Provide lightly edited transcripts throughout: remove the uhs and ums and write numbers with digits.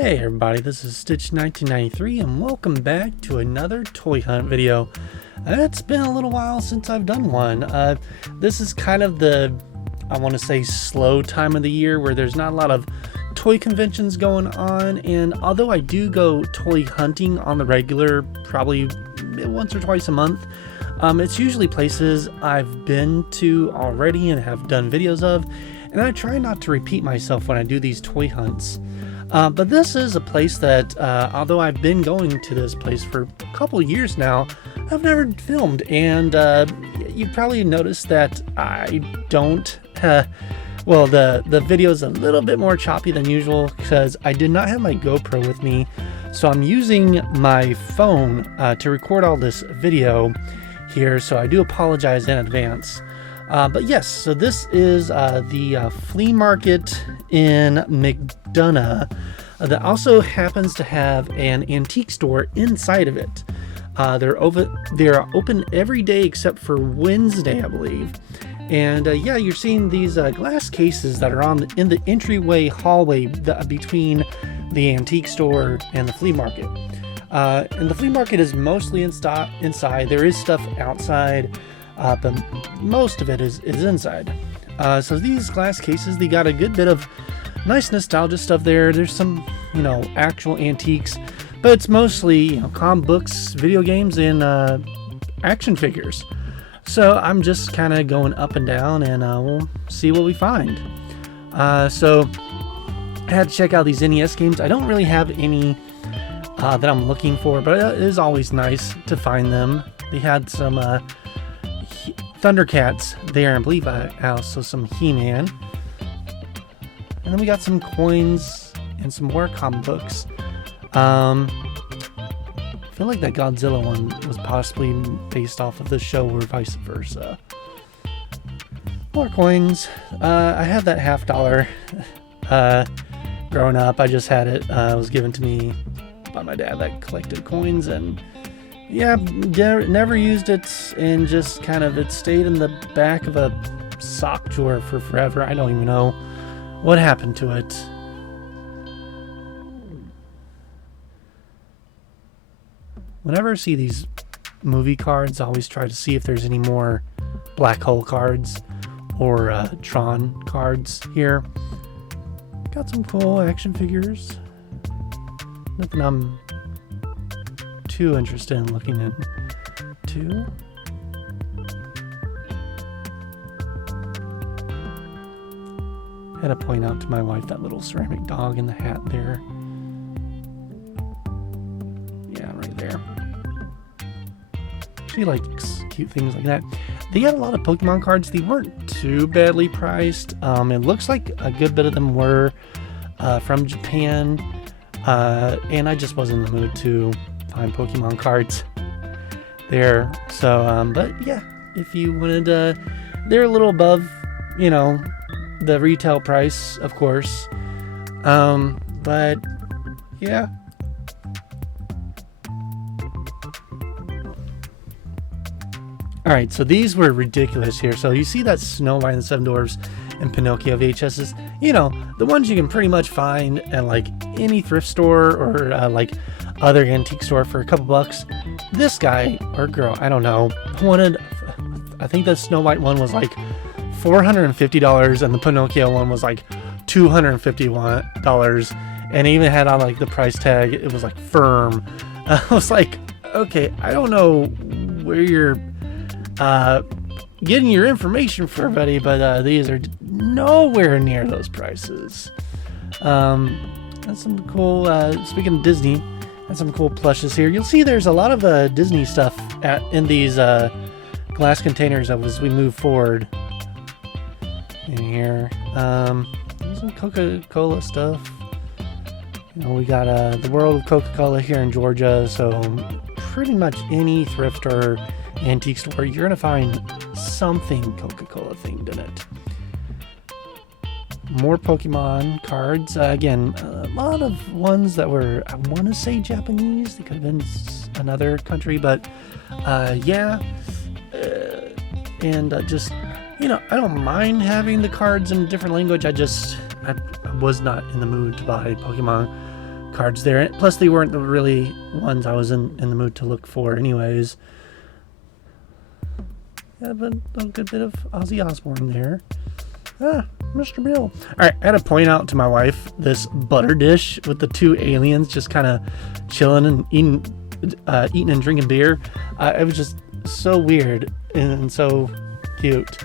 Hey everybody, this is Stitch 1993 and welcome back to another toy hunt video. It's been a little while since I've done one. This is kind of the, I want to say, slow time of the year where there's not a lot of toy conventions going on, and although I do go toy hunting on the regular, probably once or twice a month, it's usually places I've been to already and have done videos of, and I try not to repeat myself when I do these toy hunts. But this is a place that, although I've been going to this place for a couple years now, I've never filmed, and you've probably noticed that I don't, well, the video is a little bit more choppy than usual because I did not have my GoPro with me, so I'm using my phone to record all this video here, so I do apologize in advance. But yes, so this is the flea market in McDonough that also happens to have an antique store inside of it. They're open every day except for Wednesday, I believe. And yeah, you're seeing these glass cases that are in the entryway hallway between the antique store and the flea market. And the flea market is mostly inside. There is stuff outside. But most of it is inside. So these glass cases, they got a good bit of nice nostalgia stuff there. There's some, actual antiques, but it's mostly, comic books, video games, and action figures. So I'm just kind of going up and down, and we'll see what we find. So I had to check out these NES games. I don't really have any that I'm looking for, but it is always nice to find them. They had some Thundercats there, I believe. Also some He-Man, and then we got some coins and some more comic books. I feel like that Godzilla one was possibly based off of the show or vice versa. More coins. I had that $50 growing up. I just had it. It was given to me by my dad that collected coins, and yeah, never used it, and just kind of it stayed in the back of a sock drawer for forever. I don't even know what happened to it. Whenever I see these movie cards, I always try to see if there's any more black hole cards or Tron cards here. Got some cool action figures. Nothing I'm too interested in looking into. Had to point out to my wife that little ceramic dog in the hat there. Yeah, right there. She likes cute things like that. They got a lot of Pokemon cards. They weren't too badly priced. It looks like a good bit of them were from Japan, and I just wasn't in the mood to find Pokemon cards there. So, but yeah, if you wanted to, they're a little above, the retail price, of course. But yeah. Alright, so these were ridiculous here. So you see that Snow White and the Seven Dwarfs and Pinocchio VHSs, the ones you can pretty much find at like any thrift store or like other antique store for a couple bucks. This guy or girl, I don't know, I think the Snow White one was like $450 and the Pinocchio one was like $251, and even had on like the price tag, it was like firm. I was like, okay, I don't know where you're getting your information for, buddy, but these are nowhere near those prices. That's some cool, speaking of Disney, that's some cool plushes here. You'll see there's a lot of Disney stuff in these glass containers as we move forward in here. There's some Coca-Cola stuff. We got the World of Coca-Cola here in Georgia, so pretty much any thrift or antique store, you're going to find something Coca-Cola themed in it. More Pokemon cards. Again, a lot of ones that were, I want to say Japanese. They could have been another country, but yeah. And just, I don't mind having the cards in a different language. I was not in the mood to buy Pokemon cards there. Plus, they weren't the really ones I was in the mood to look for anyways. Yeah, but a good bit of Ozzy Osbourne there. Ah, Mr. Bill. Alright, I had to point out to my wife this butter dish with the two aliens just kind of chilling and eating and drinking beer. It was just so weird and so cute.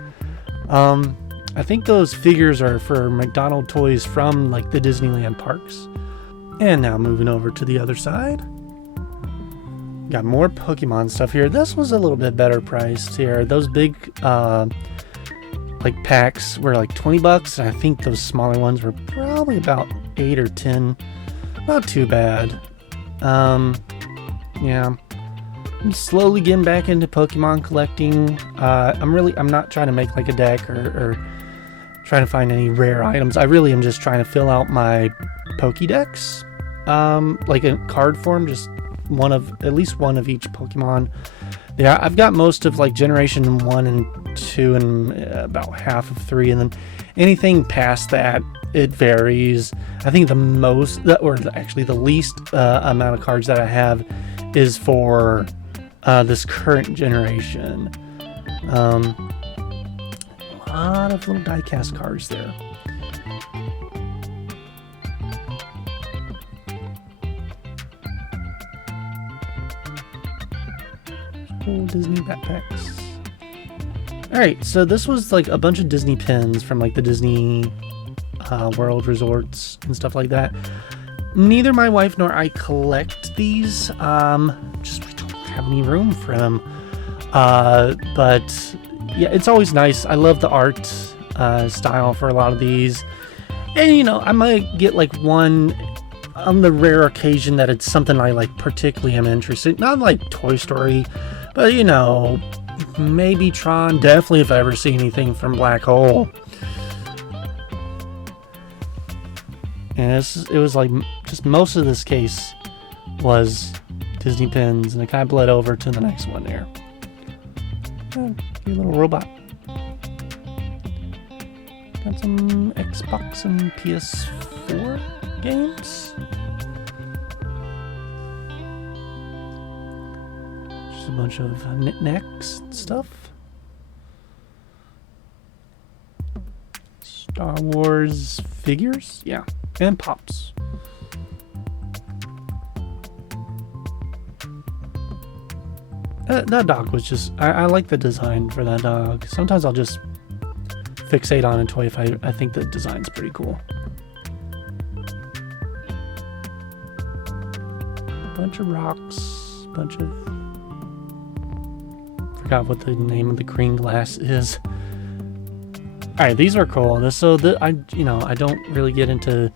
I think those figures are for McDonough toys from like the Disneyland parks. And now moving over to the other side. Got more Pokemon stuff here. This was a little bit better priced here. Those big like packs were like $20, and I think those smaller ones were probably about 8 or 10. Not too bad. Yeah. I'm slowly getting back into Pokemon collecting. I'm not trying to make like a deck or trying to find any rare items. I really am just trying to fill out my Pokédex. Like in card form, just at least one of each Pokemon. Yeah, I've got most of like generation 1 and 2 and about half of 3, and then anything past that, it varies. I think the most, or actually the least amount of cards that I have is for this current generation. A lot of little die-cast cards there. Cool Disney backpacks. Alright, so this was like a bunch of Disney pins from like the Disney World resorts and stuff like that. Neither my wife nor I collect these. Just we don't have any room for them. But yeah, it's always nice. I love the art style for a lot of these. And you know, I might get like one on the rare occasion that it's something I like particularly am interested in. Not like Toy Story, but you know, maybe Tron. Definitely if I ever see anything from Black Hole. And it was like just most of this case was Disney pins, and it kind of bled over to the next one there. Oh, your little robot. Got some Xbox and PS4 games. Just a bunch of knickknacks and stuff. Star Wars figures, yeah, and pops. That dog was just, I like the design for that dog. Sometimes I'll just fixate on a toy if I think the design's pretty cool. Bunch of rocks, bunch of, forgot what the name of the green glass is. Alright, these are cool. I don't really get into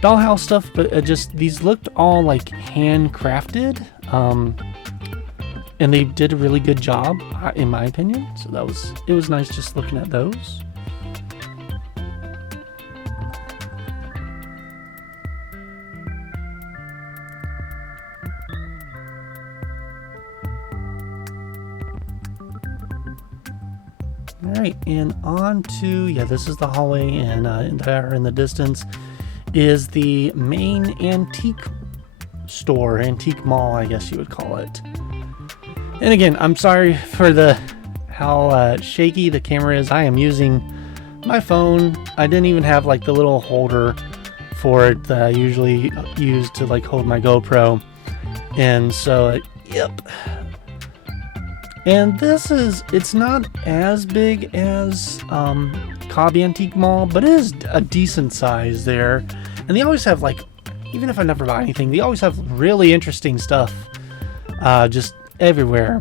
dollhouse stuff, but these looked all like handcrafted. And they did a really good job, in my opinion. So it was nice just looking at those. Alright, and on to, yeah, this is the hallway, and there in the distance is the main antique store, antique mall, I guess you would call it. And again, I'm sorry for how shaky the camera is. I am using my phone. I didn't even have like the little holder for it that I usually use to like hold my GoPro. And so, yep. And it's not as big as Cobb Antique Mall, but it is a decent size there. And they always have like, even if I never buy anything, they always have really interesting stuff. Just everywhere.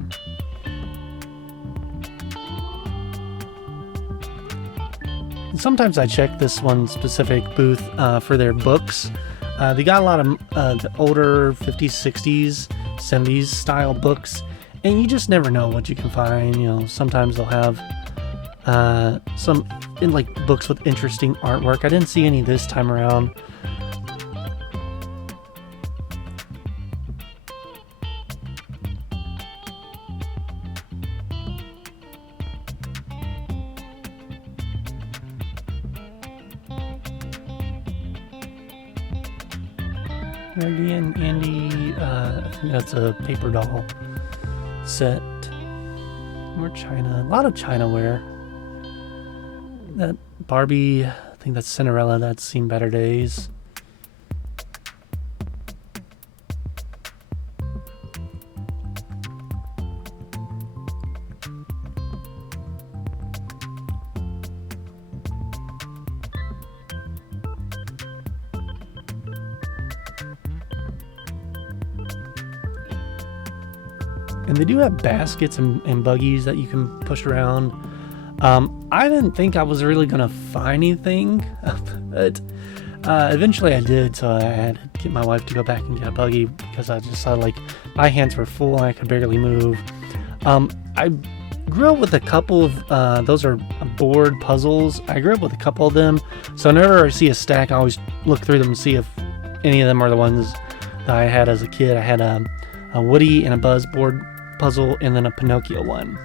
And sometimes I check this one specific booth for their books. They got a lot of the older 50s, 60s, 70s style books, and you just never know what you can find. You know, sometimes they'll have some in like books with interesting artwork. I didn't see any this time around. Raggy and Andy, I think that's a paper doll set. More China, a lot of China wear. That Barbie, I think that's Cinderella, that's seen better days. And they do have baskets and buggies that you can push around. I didn't think I was really gonna find anything, but eventually I did, so I had to get my wife to go back and get a buggy because I just saw like my hands were full and I could barely move. I grew up with a couple of, those are board puzzles. I grew up with a couple of them, so whenever I see a stack, I always look through them and see if any of them are the ones that I had as a kid. I had a Woody and a Buzz board puzzle, and then a Pinocchio one.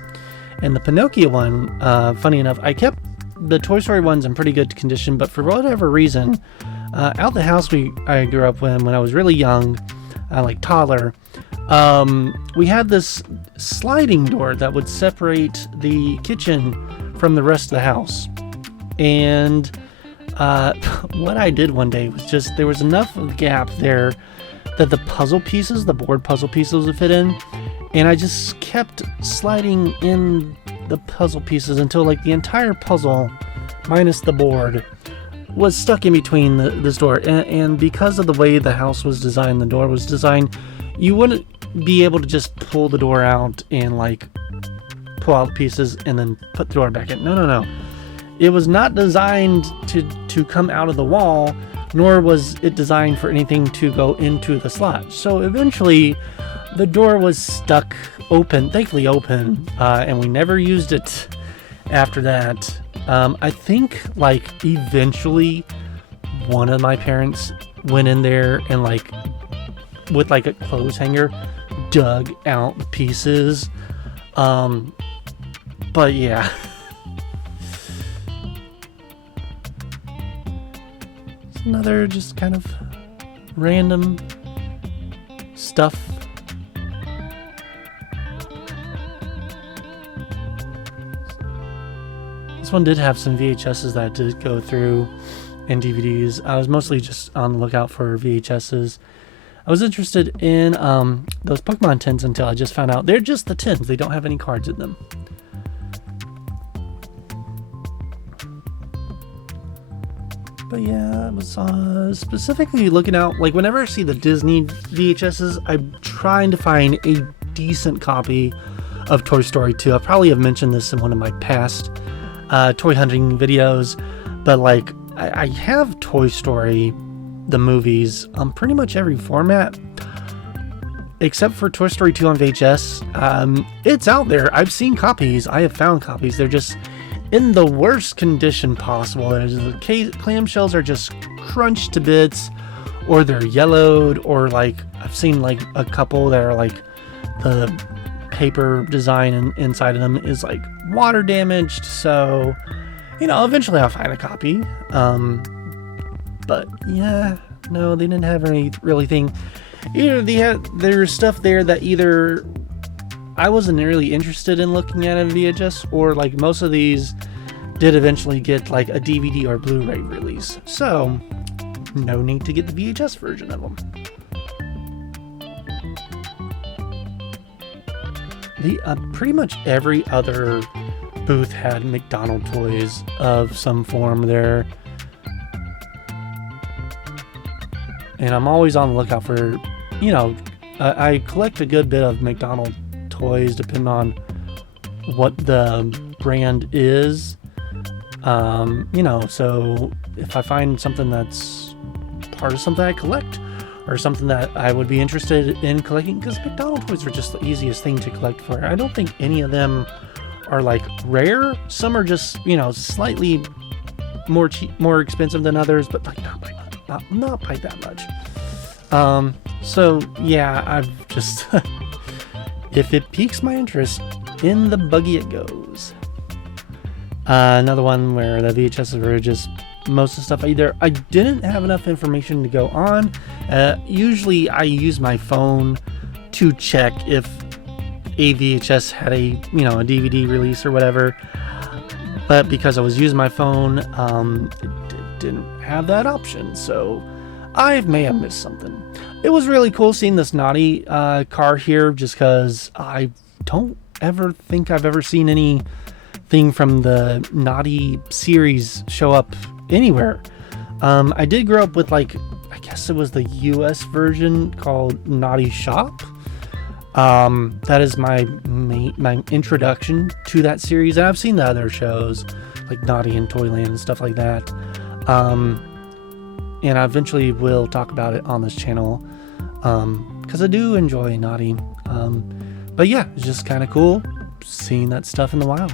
And the Pinocchio one, funny enough, I kept the Toy Story ones in pretty good condition, but for whatever reason, out the house I grew up when I was really young, like toddler, we had this sliding door that would separate the kitchen from the rest of the house. And what I did one day was just, there was enough of a gap there that the puzzle pieces, the board puzzle pieces would fit in, and I just kept sliding in the puzzle pieces until like the entire puzzle, minus the board, was stuck in between this door. And because of the way the house was designed, the door was designed, you wouldn't be able to just pull the door out and like pull out the pieces and then put the door back in. No. It was not designed to come out of the wall, nor was it designed for anything to go into the slot. So eventually the door was stuck open, thankfully open, and we never used it after that. I think like eventually one of my parents went in there and like with like a clothes hanger dug out pieces. But yeah. Another just kind of random stuff. This one did have some VHSs that I did go through and DVDs. I was mostly just on the lookout for VHSs. I was interested in those Pokemon tins until I just found out they're just the tins. They don't have any cards in them. But yeah, I was specifically looking out, like whenever I see the Disney VHSs, I'm trying to find a decent copy of Toy Story 2. I probably have mentioned this in one of my past toy hunting videos, but like I have Toy Story, the movies, on pretty much every format, except for Toy Story 2 on VHS. It's out there. I've seen copies. I have found copies. They're just in the worst condition possible. The clamshells are just crunched to bits, or they're yellowed, or like I've seen like a couple that are like the paper design inside of them is like water damaged. So, you know, eventually I'll find a copy. But yeah, no, they didn't have any really thing. Either there's stuff there that either I wasn't really interested in looking at a VHS, or like most of these did eventually get like a DVD or Blu-ray release. So no need to get the VHS version of them. Pretty much every other booth had McDonough toys of some form there. And I'm always on the lookout for, you know, I collect a good bit of McDonough toys depending on what the brand is. You know, so if I find something that's part of something I collect, or something that I would be interested in collecting, because McDonough toys are just the easiest thing to collect for. I don't think any of them are like rare. Some are just, you know, slightly more expensive than others, but like not by that much. So yeah, I've just if it piques my interest, in the buggy it goes. Another one where the VHSs were just most of the stuff. Either I didn't have enough information to go on. Usually I use my phone to check if a VHS had a DVD release or whatever, but because I was using my phone, it didn't have that option, so I may have missed something. It was really cool seeing this Naughty car here, just because I don't ever think I've ever seen anything from the Naughty series show up anywhere. I did grow up with, like, I guess it was the US version called Naughty Shop. That is my introduction to that series, and I've seen the other shows like Naughty and Toyland and stuff like that. And I eventually will talk about it on this channel, because I do enjoy Naughty. But yeah, it's just kind of cool seeing that stuff in the wild.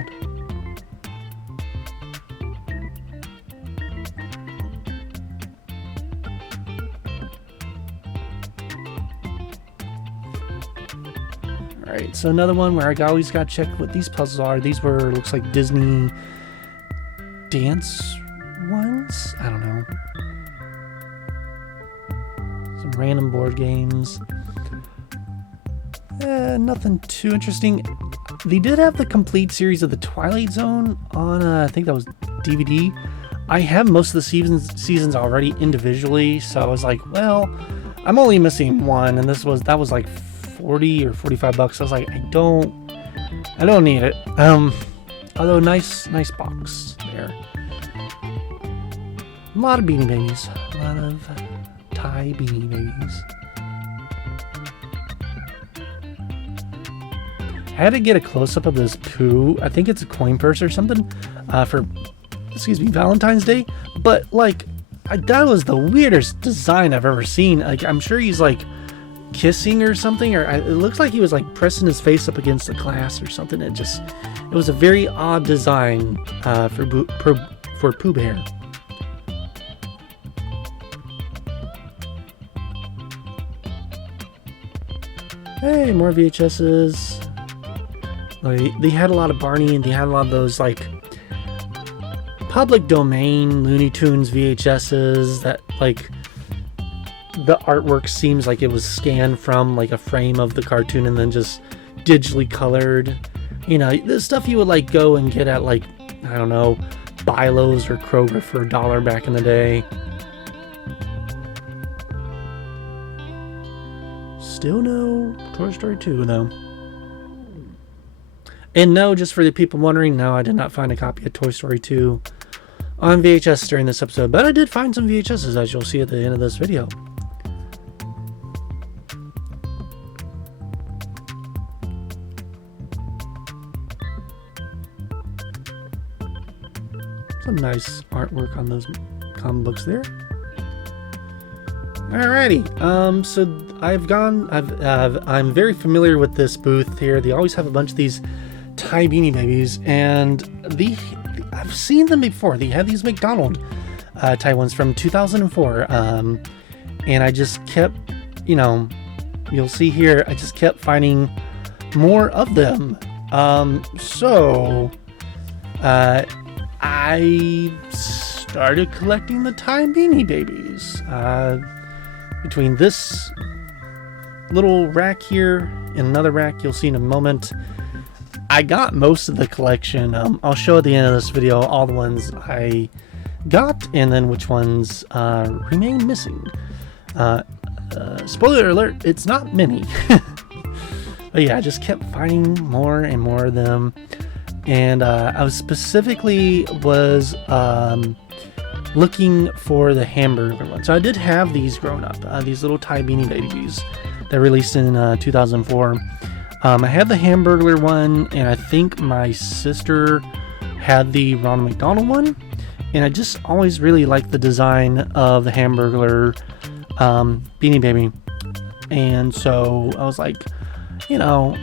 Alright, so another one where I always got to check what these puzzles are. These were, looks like Disney dance ones? I don't know. Some random board games. Nothing too interesting. They did have the complete series of the Twilight Zone on, I think that was DVD. I have most of the seasons already individually, so I was like, well, I'm only missing one, and that was like 40 or 45 bucks. I was like, I don't need it. Although nice box there. A lot of Beanie Babies. A lot of Thai Beanie Babies. I had to get a close-up of this Pooh. I think it's a coin purse or something for, Valentine's Day. But, like, that was the weirdest design I've ever seen. Like, I'm sure he's, like, kissing or something. Or it looks like he was, like, pressing his face up against the glass or something. It was a very odd design for Pooh Bear. Hey, more VHSs. They had a lot of Barney, and they had a lot of those, like, public domain Looney Tunes VHSs that, like, the artwork seems like it was scanned from, like, a frame of the cartoon and then just digitally colored. You know, the stuff you would, like, go and get at, like, I don't know, Bi-Lo's or Kroger for $1 back in the day. Still no Toy Story 2, though. And no, just for the people wondering, no, I did not find a copy of Toy Story 2 on VHS during this episode, but I did find some VHSs, as you'll see at the end of this video. Some nice artwork on those comic books there. Alrighty, so I'm very familiar with this booth here. They always have a bunch of these Thai Beanie Babies, and I've seen them before. They have these McDonough Thai ones from 2004, and I just kept, you'll see here, I just kept finding more of them. So I started collecting the Thai Beanie Babies. Between this little rack here and another rack you'll see in a moment, I got most of the collection. I'll show at the end of this video all the ones I got and then which ones remain missing. Spoiler alert, it's not many. But yeah, I just kept finding more and more of them. And I was specifically looking for the hamburger one. So I did have these growing up, these little Thai Beanie Babies that released in 2004. I had the Hamburglar one, and I think my sister had the Ronald McDonald one. And I just always really liked the design of the Hamburglar Beanie Baby. And so I was like, oh,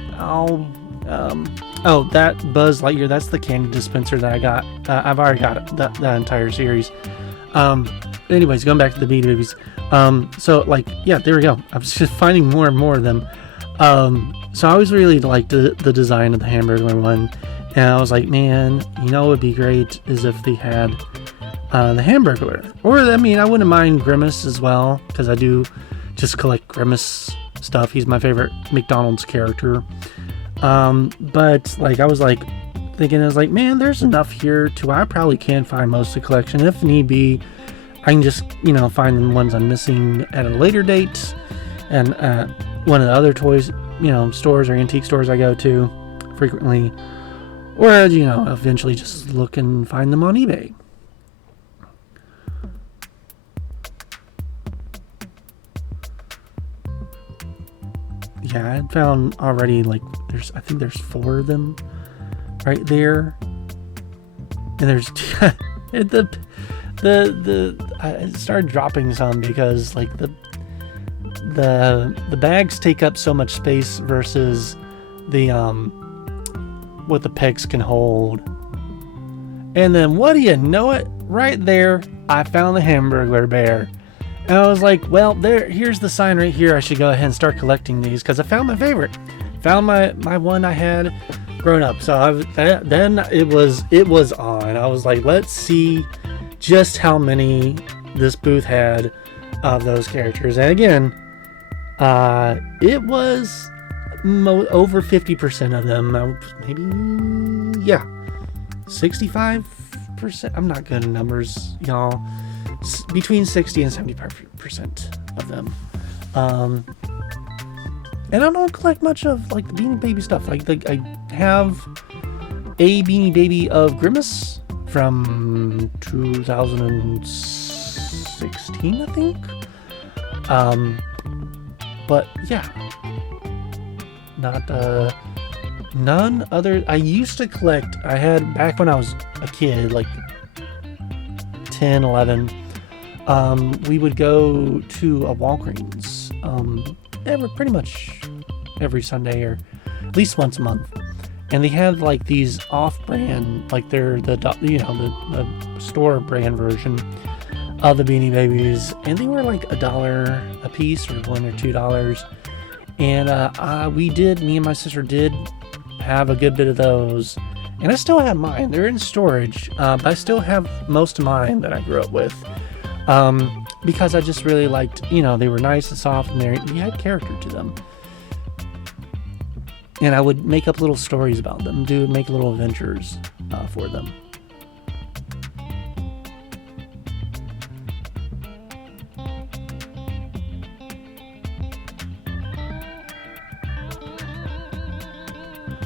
that Buzz Lightyear, that's the candy dispenser that I got. I've already got it, that entire series. Anyways, going back to the Beanie Babies. So, like, yeah, there we go. I was just finding more and more of them. So I always really liked the design of the Hamburglar one. And I was like, man, what would be great is if they had the Hamburglar. Or, I mean, I wouldn't mind Grimace as well, because I do just collect Grimace stuff. He's my favorite McDonald's character. But, like, I was, like, thinking, I was like, man, there's enough here to where I probably can find most of the collection. If need be, I can just, you know, find the ones I'm missing at a later date. And, one of the other toys, you know, stores or antique stores I go to frequently. Or, you know, eventually just look and find them on eBay. Yeah, I had found already, like, I think there's 4 of them right there. And there's, I started dropping some because, like, the bags take up so much space versus the, what the pegs can hold. And then, what do you know it? Right there, I found the Hamburglar bear. And I was like, well, here's the sign right here. I should go ahead and start collecting these because I found my favorite. Found my one I had growing up. So then it was on. I was like, let's see just how many this booth had of those characters. And again, it was over 50% of them. Maybe, yeah, 65%. I'm not good at numbers, y'all. Between 60 and 75% of them. And I don't collect much of, like, the Beanie Baby stuff. Like I have a Beanie Baby of Grimace from 2016, I think. But yeah, not none other. I used to collect. I had back when I was a kid, like 10, 11. We would go to a Walgreens pretty much every Sunday or at least once a month, and they had like these off-brand, like they're the store brand version of the Beanie Babies, and they were like $1 a piece or $1 or $2. And me and my sister did have a good bit of those, and I still have mine. They're in storage, but I still have most of mine that I grew up with. Because I just really liked, you know, they were nice and soft and they had character to them. And I would make up little stories about them, make little adventures for them.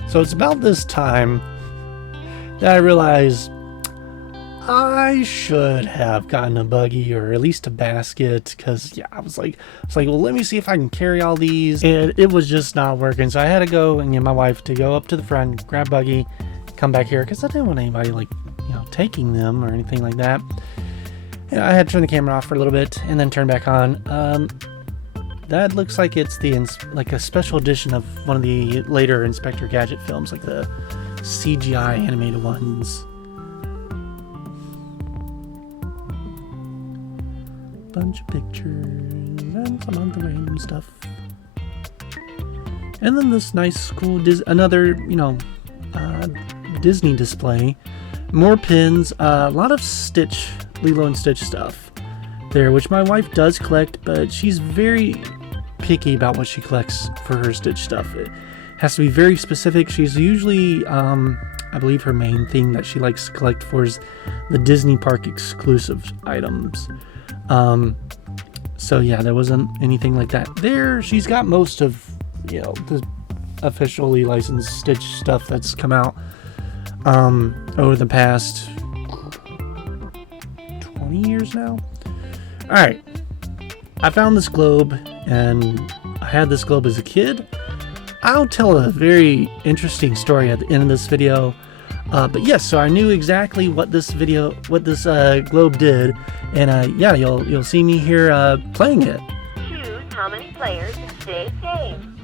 So it's about this time that I realized I should have gotten a buggy or at least a basket, because yeah, I was like, well, let me see if I can carry all these, and it was just not working. So I had to go and get my wife to go up to the front, grab buggy, come back here, because I didn't want anybody, like, you know, taking them or anything like that. And I had to turn the camera off for a little bit and then turn back on. That looks like it's like a special edition of one of the later Inspector Gadget films, like the CGI animated ones. Bunch of pictures and some other random stuff, and then this nice cool another, you know, Disney display, more pins, a lot of Stitch, Lilo and Stitch stuff there, which my wife does collect, but she's very picky about what she collects for her Stitch stuff. It has to be very specific. She's usually, I believe her main thing that she likes to collect for is the Disney Park exclusive items. So yeah, there wasn't anything like that there. She's got most of, you know, the officially licensed Stitch stuff that's come out over the past 20 years now. Alright, I found this globe, and I had this globe as a kid. I'll tell a very interesting story at the end of this video. But yes, so I knew exactly what this globe did, and yeah, you'll see me here playing it. Choose how many players in today's game.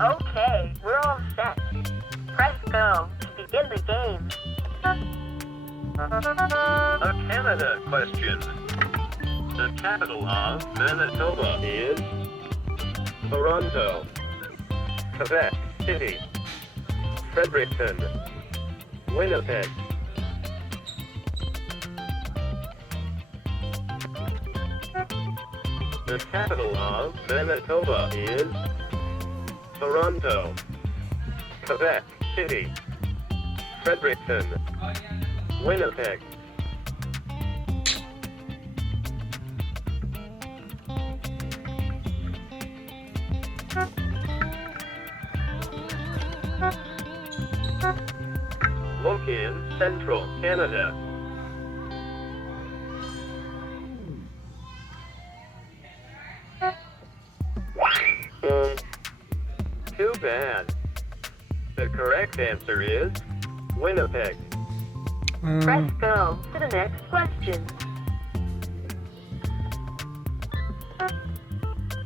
Okay, we're all set. Press go to begin the game. A Canada question. The capital of Manitoba is Toronto. Quebec City, Fredericton, Winnipeg, The capital of Manitoba is Toronto. Quebec City. Fredericton. Winnipeg. Look in central Canada. Too bad. The correct answer is Winnipeg. Press go to the next question.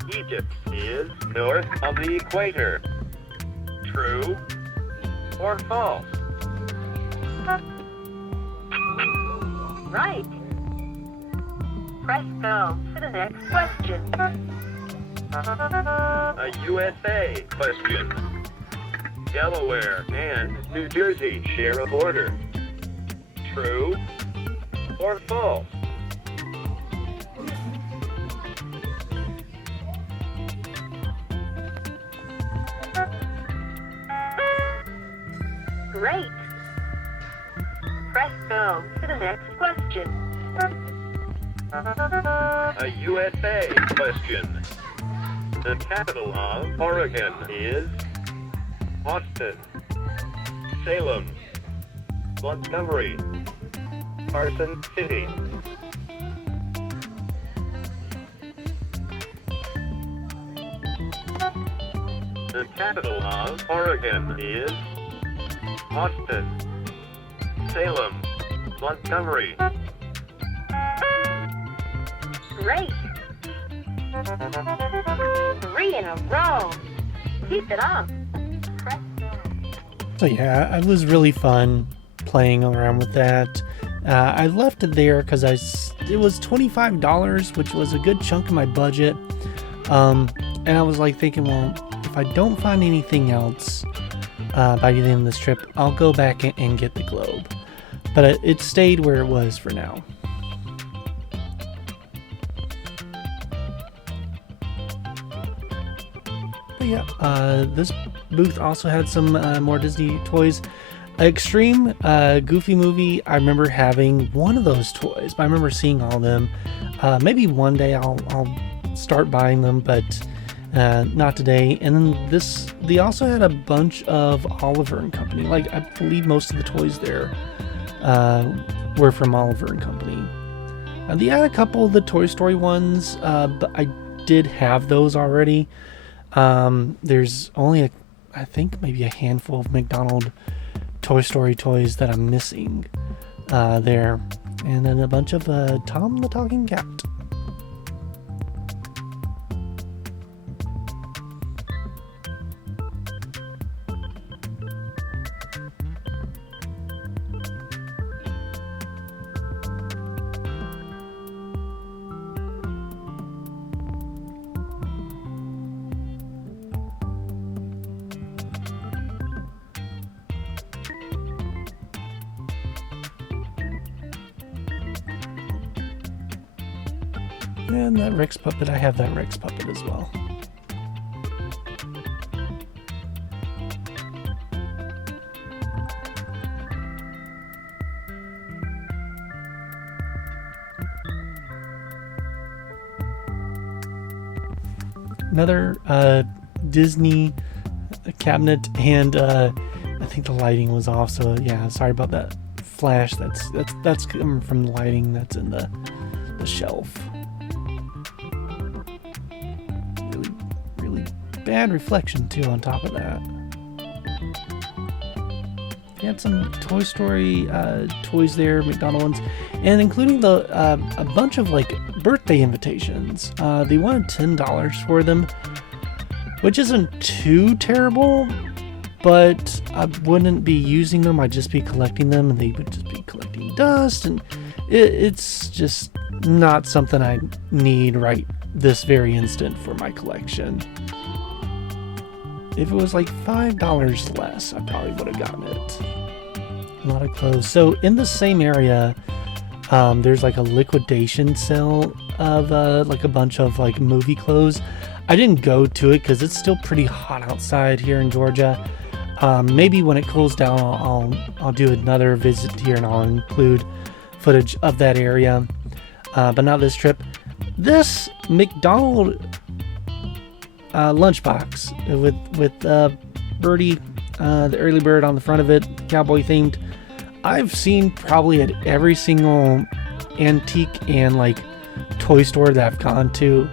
Egypt is north of the equator. True or false? Right. Press go to the next question. A USA question. Delaware and New Jersey share a border. True or false? Great. Press go to the next question. A USA question. The capital of Oregon is Austin, Salem, Montgomery, Carson City. The capital of Oregon is Austin, Salem, Montgomery. Great. 3 in a row. Keep it up. Press go. So yeah, it was really fun playing around with that. I left it there because it was $25, which was a good chunk of my budget. And I was like thinking, well, if I don't find anything else by the end of this trip, I'll go back and get the globe. But it stayed where it was for now. But yeah, this booth also had some more Disney toys. Extreme Goofy Movie, I remember having one of those toys. I remember seeing all of them. Maybe one day I'll start buying them, but not today. And then they also had a bunch of Oliver and Company. Like, I believe most of the toys there were from Oliver and Company. They had a couple of the Toy Story ones, but I did have those already. There's only I think maybe a handful of McDonough Toy Story toys that I'm missing there. And then a bunch of Tom the Talking Cat. And that Rex puppet, I have that Rex puppet as well. Another Disney cabinet, and I think the lighting was also, yeah, sorry about that flash. That's coming from the lighting that's in the shelf. Really bad reflection too on top of that. They had some Toy Story toys there, McDonough ones, and including a bunch of like birthday invitations. They wanted $10 for them, which isn't too terrible, but I wouldn't be using them. I'd just be collecting them, and they would just be collecting dust, and it's just not something I need right this very instant for my collection. If it was like $5 less, I probably would have gotten it. A lot of clothes. So in the same area, there's like a liquidation sale of like a bunch of like movie clothes. I didn't go to it because it's still pretty hot outside here in Georgia. Maybe when it cools down, I'll do another visit here and I'll include footage of that area, but not this trip. This McDonald's lunchbox with Birdie, the early bird on the front of it, cowboy themed. I've seen probably at every single antique and like toy store that I've gone to.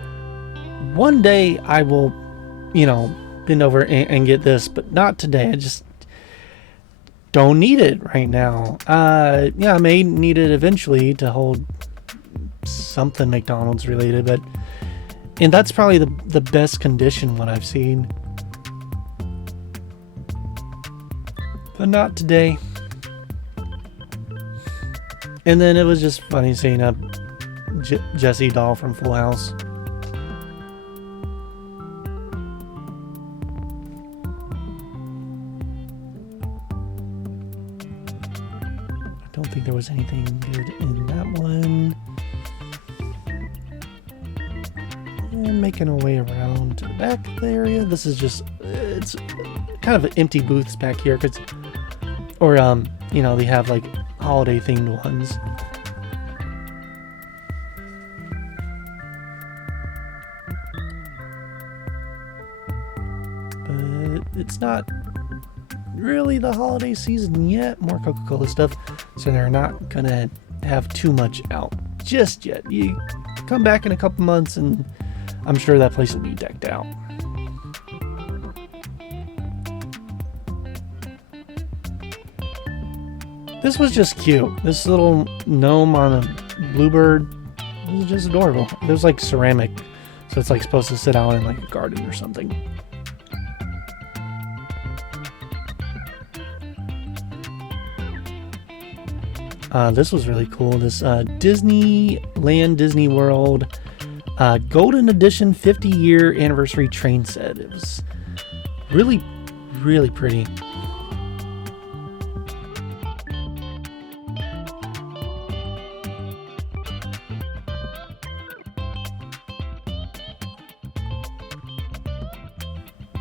One day I will, bend over and get this, but not today. I just don't need it right now. I may need it eventually to hold something McDonald's related, and that's probably the best condition one I've seen. But not today. And then it was just funny seeing a Jessie doll from Full House. I don't think there was anything good in that one. And making our way around to the back of the area. This is just, it's kind of empty booths back here, they have like holiday themed ones. But it's not really the holiday season yet. More Coca-Cola stuff, so they're not gonna have too much out just yet. You come back in a couple months and I'm sure that place will be decked out. This was just cute. This little gnome on a bluebird, it was just adorable. It was like ceramic, so it's like supposed to sit out in like a garden or something. This was really cool. This Disneyland Disney World Golden Edition 50-year anniversary train set. It was really, really pretty.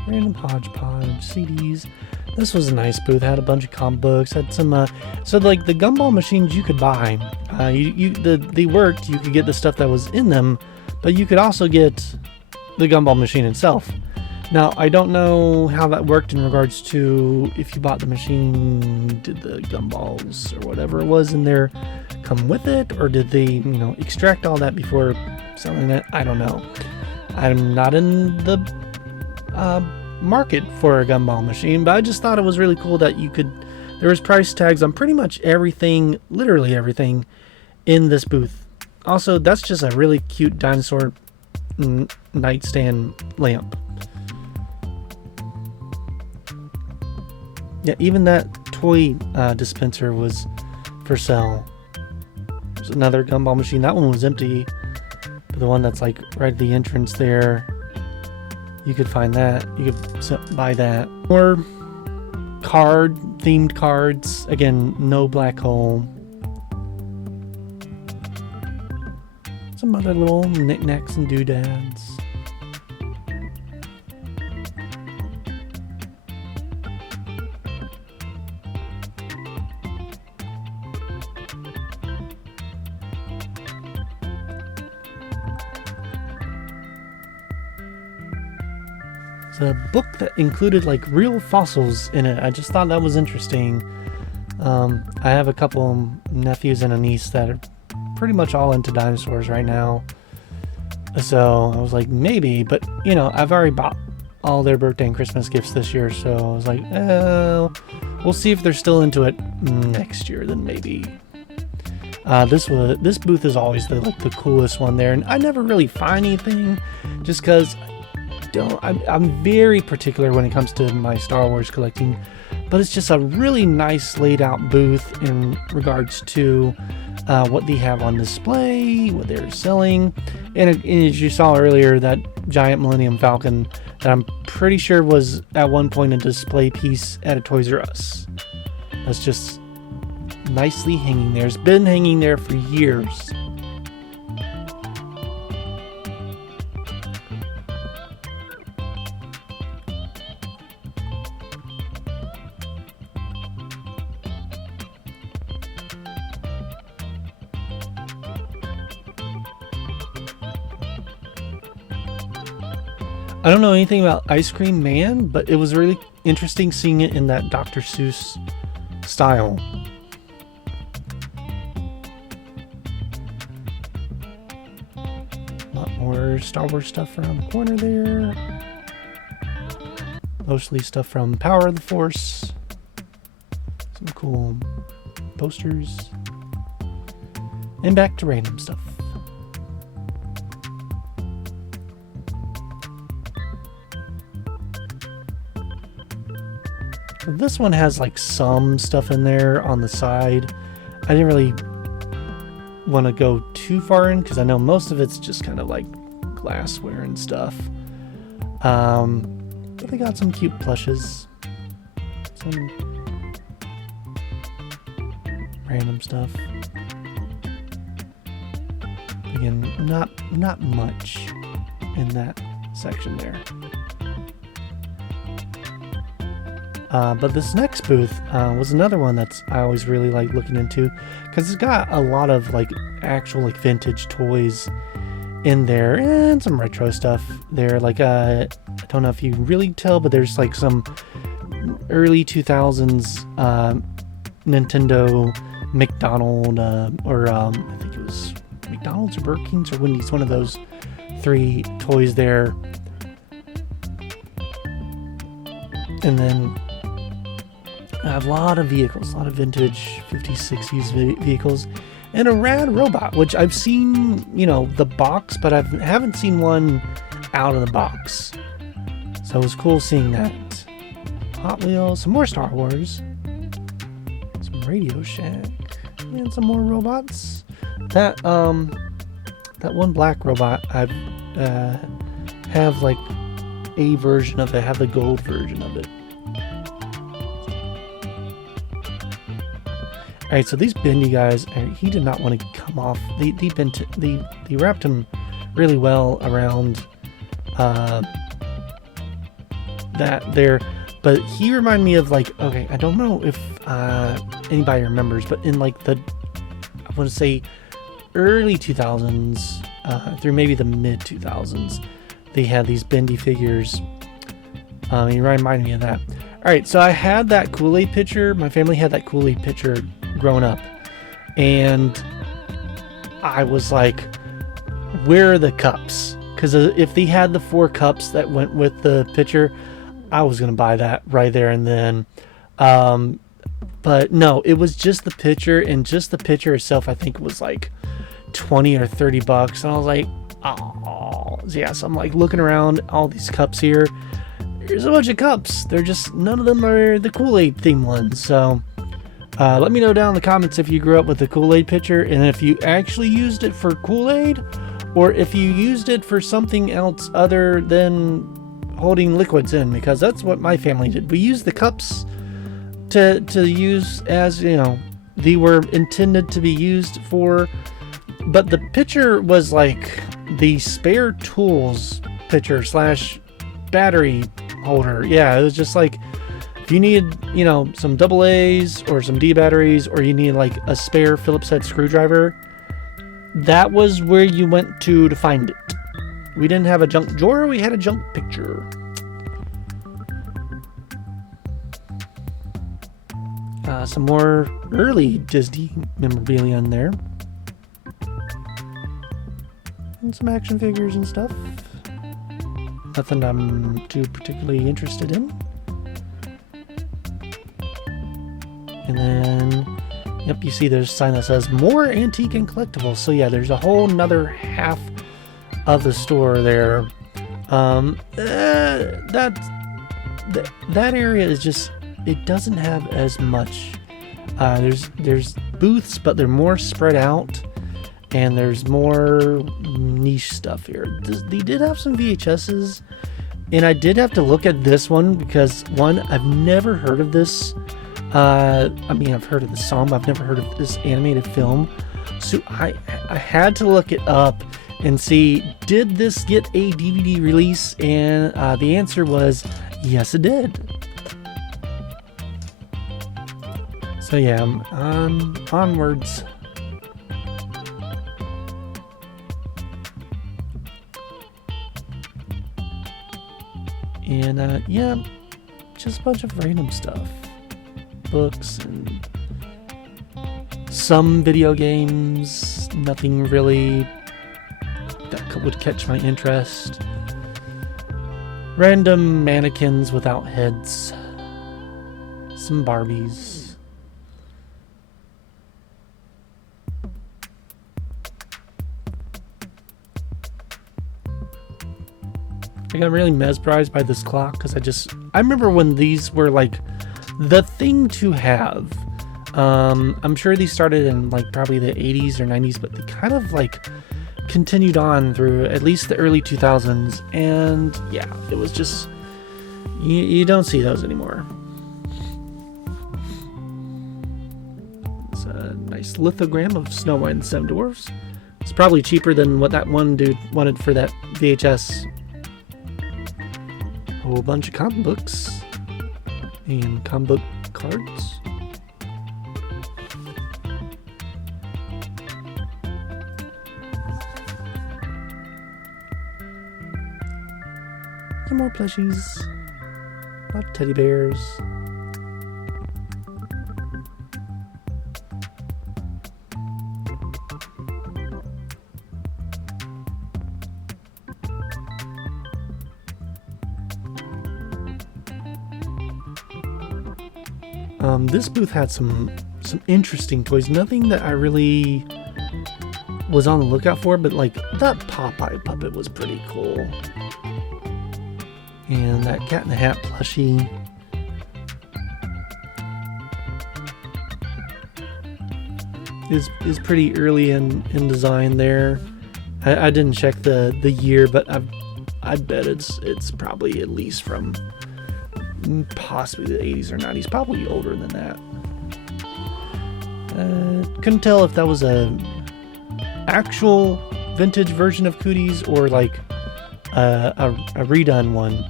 Random hodgepodge CDs. This was a nice booth. Had a bunch of comic books. Had some so like the gumball machines you could buy. They worked. You could get the stuff that was in them, but you could also get the gumball machine itself. Now I don't know how that worked in regards to if you bought the machine, did the gumballs or whatever it was in there come with it, or did they extract all that before selling it? I don't know. I'm not in the market for a gumball machine, but I just thought it was really cool that there was price tags on pretty much everything, literally everything in this booth. Also, that's just a really cute dinosaur nightstand lamp. Yeah, even that toy dispenser was for sale. There's another gumball machine. That one was empty, but the one that's like right at the entrance there, you could find that. You could buy that. Or themed cards. Again, no black hole. Some other little knickknacks and doodads. A book that included like real fossils in it. I just thought that was interesting. I have a couple nephews and a niece that are pretty much all into dinosaurs right now, so I was like, maybe, but I've already bought all their birthday and Christmas gifts this year, so I was like, we'll see if they're still into it next year, then maybe. This booth is always the coolest one there, and I never really find anything just because I'm very particular when it comes to my Star Wars collecting, but it's just a really nice laid out booth in regards to what they have on display, what they're selling, and as you saw earlier, that giant Millennium Falcon that I'm pretty sure was at one point a display piece at a Toys R Us. That's just nicely hanging there. It's been hanging there for years. I don't know anything about Ice Cream Man, but it was really interesting seeing it in that Dr. Seuss style. A lot more Star Wars stuff around the corner there. Mostly stuff from Power of the Force. Some cool posters. And back to random stuff. This one has like some stuff in there on the side. I didn't really want to go too far in because I know most of it's just kind of like glassware and stuff. But they got some cute plushes. Some random stuff. Again, not much in that section there. But this next booth was another one that's I always really like looking into because it's got a lot of like actual like vintage toys in there and some retro stuff there. Like I don't know if you really tell, but there's like some early 2000s Nintendo McDonald's or I think it was McDonald's or Burger King's or Wendy's, one of those three toys there. And then I have a lot of vehicles, a lot of vintage 50s, 60s vehicles, and a rad robot, which I've seen, you know, the box, but I haven't seen one out of the box. So it was cool seeing that. Hot Wheels, some more Star Wars, some Radio Shack, and some more robots. That one black robot, I have like a version of it, I have the gold version of it. Alright, so these bendy guys, he did not want to come off. They wrapped him really well around that there. But he reminded me of like, okay, I don't know if anybody remembers, but in like the, I want to say early 2000s through maybe the mid 2000s, they had these bendy figures. He reminded me of that. Alright, so I had that Kool-Aid pitcher. My family had that Kool-Aid pitcher growing up, and I was like, where are the cups? Because if they had the 4 cups that went with the pitcher, I was gonna buy that right there and then. But no, it was just the pitcher, and just the pitcher itself I think was like 20 or 30 bucks, and I was like, oh yeah. So I'm like looking around all these cups here. There's a bunch of cups, they're just, none of them are the Kool-Aid themed ones. So let me know down in the comments if you grew up with the Kool-Aid pitcher, and if you actually used it for Kool-Aid, or if you used it for something else other than holding liquids in, because that's what my family did. We used the cups to use as, you know, they were intended to be used for, but the pitcher was like the spare tools pitcher / battery holder. Yeah, it was just like, if you needed, you know, some AA's or some D batteries, or you need like a spare Phillips head screwdriver, that was where you went to find it. We didn't have a junk drawer, we had a junk picture. Some more early Disney memorabilia in there. And some action figures and stuff. Nothing I'm too particularly interested in. And then, yep, you see there's a sign that says more antique and collectibles. So yeah, there's a whole nother half of the store there. That area is just, it doesn't have as much. There's booths, but they're more spread out, and there's more niche stuff here. They did have some VHSs, and I did have to look at this one because, one, I've never heard of this. I mean, I've heard of the song, but I've never heard of this animated film. So I had to look it up and see, did this get a DVD release? And the answer was yes, it did. So yeah, onwards. And yeah, just a bunch of random stuff. Books and some video games. Nothing really that would catch my interest. Random mannequins without heads. Some Barbies. I got really mesmerized by this clock because I remember when these were like the thing to have. I'm sure these started in like probably the 80s or 90s, but they kind of like continued on through at least the early 2000s. And yeah, it was just, you don't see those anymore. It's a nice lithogram of Snow White and the Seven Dwarfs. It's probably cheaper than what that one dude wanted for that VHS. A whole bunch of comic books and comic book cards. Some more plushies. A lot of teddy bears. This booth had some interesting toys. Nothing that I really was on the lookout for, but like that Popeye puppet was pretty cool. And that Cat in the Hat plushie. Is pretty early in design there. I didn't check the year, but I bet it's probably at least from possibly the 80s or 90s, probably older than that. Couldn't tell if that was a actual vintage version of Cooties or like a redone one.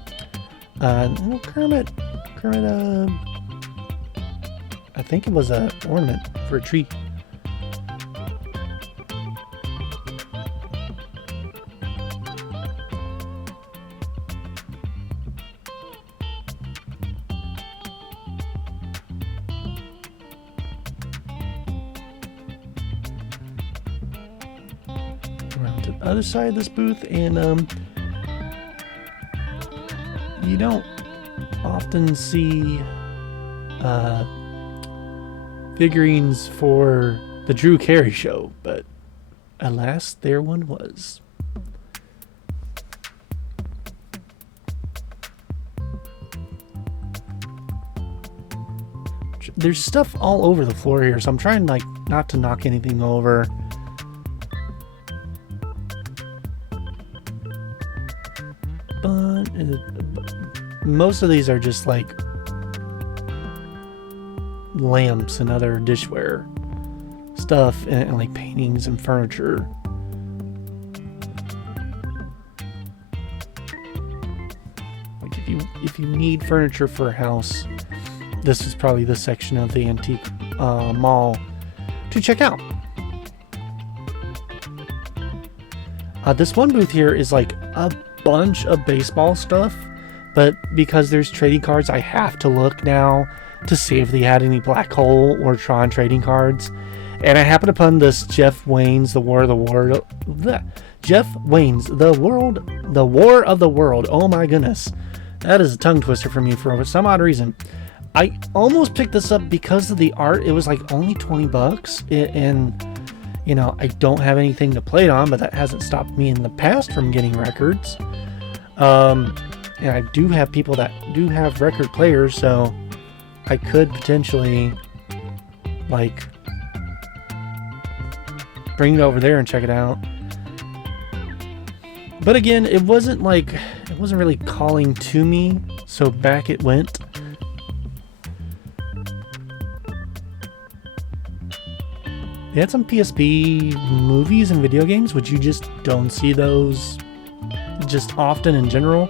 Kermit, I think it was an ornament for a tree. Around to the other side of this booth, and you don't often see figurines for the Drew Carey Show, but alas, there one was. There's stuff all over the floor here, so I'm trying like not to knock anything over. But most of these are just like lamps and other dishware stuff, and like paintings and furniture. Like if you need furniture for a house, this is probably the section of the antique mall to check out. This one booth here is like a bunch of baseball stuff, but because there's trading cards, I have to look now to see if they had any Black Hole or Tron trading cards. And I happened upon this Jeff Wayne's The War of the World. Jeff Wayne's The War of the World. Oh my goodness, that is a tongue twister for me for some odd reason. I almost picked this up because of the art. It was like only $20, and you know, I don't have anything to play it on, but that hasn't stopped me in the past from getting records. And I do have people that do have record players, so I could potentially like bring it over there and check it out. But again, it wasn't really calling to me, so back it went. They had some PSP movies and video games, which you just don't see those just often in general.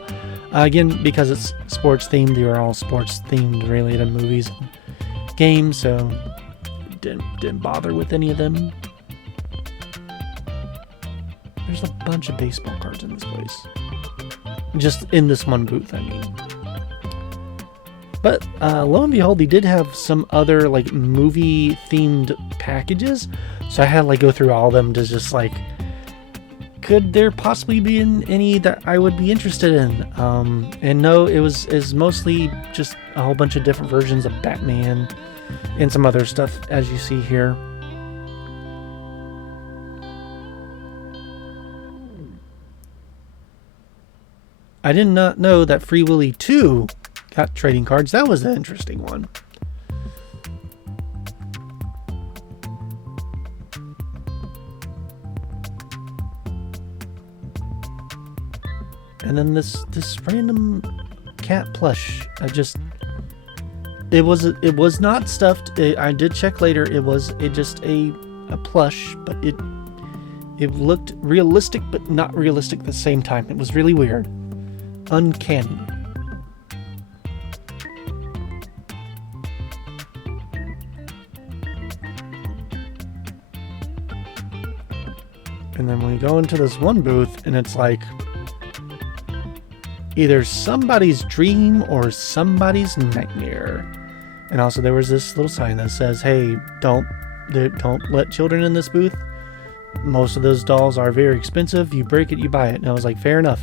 Again, because it's sports themed, they were all sports themed related movies and games, so didn't bother with any of them. There's a bunch of baseball cards in this place. Just in this one booth, I mean. But lo and behold, they did have some other like movie themed packages. So I had to like go through all of them to just like, could there possibly be any that I would be interested in? And no, is mostly just a whole bunch of different versions of Batman and some other stuff, as you see here. I did not know that Free Willy 2 got trading cards. That was an interesting one. And then this random cat plush. It was not stuffed. I did check later. It was just a plush, but it looked realistic, but not realistic at the same time. It was really weird, uncanny. And then we go into this one booth, and it's like either somebody's dream or somebody's nightmare. And also there was this little sign that says, hey, don't let children in this booth. Most of those dolls are very expensive. You break it, you buy it. And I was like, fair enough.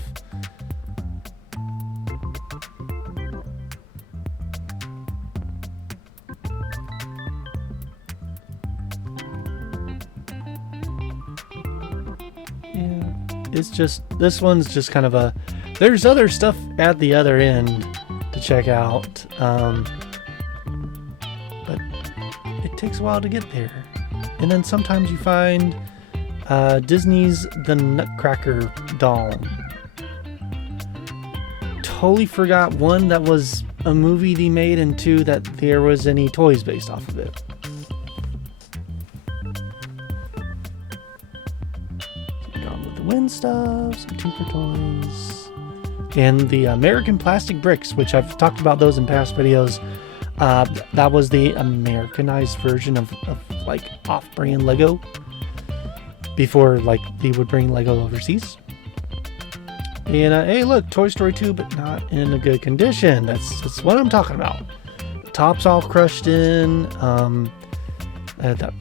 Yeah, it's just, this one's just kind of a, there's other stuff at the other end to check out, but it takes a while to get there. And then sometimes you find Disney's The Nutcracker doll. Totally forgot, one, that was a movie they made, and two, that there was any toys based off of it. Gone with the Wind stuff, some Tinker toys. And the American plastic bricks, which I've talked about those in past videos. That was the Americanized version of like off-brand Lego before like they would bring Lego overseas. And hey, look, Toy Story 2, but not in a good condition. That's what I'm talking about. The top's all crushed in. That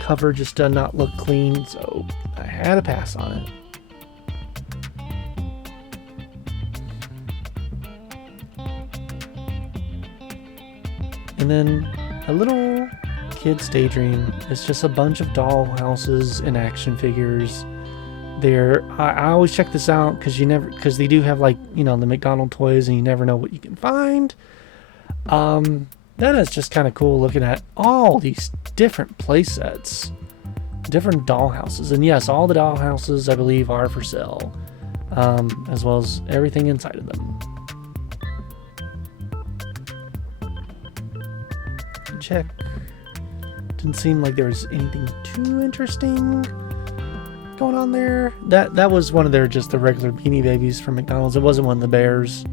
cover just does not look clean, so I had to pass on it. And then a little kid's daydream. It's just a bunch of doll houses and action figures. I always check this out because they do have like, you know, the McDonough toys, and you never know what you can find. Then it's just kind of cool looking at all these different play sets, different doll houses. And yes, all the doll houses I believe are for sale, as well as everything inside of them. Check. Didn't seem like there was anything too interesting going on there. That was one of their just the regular Beanie Babies from McDonald's. It wasn't one of the bears.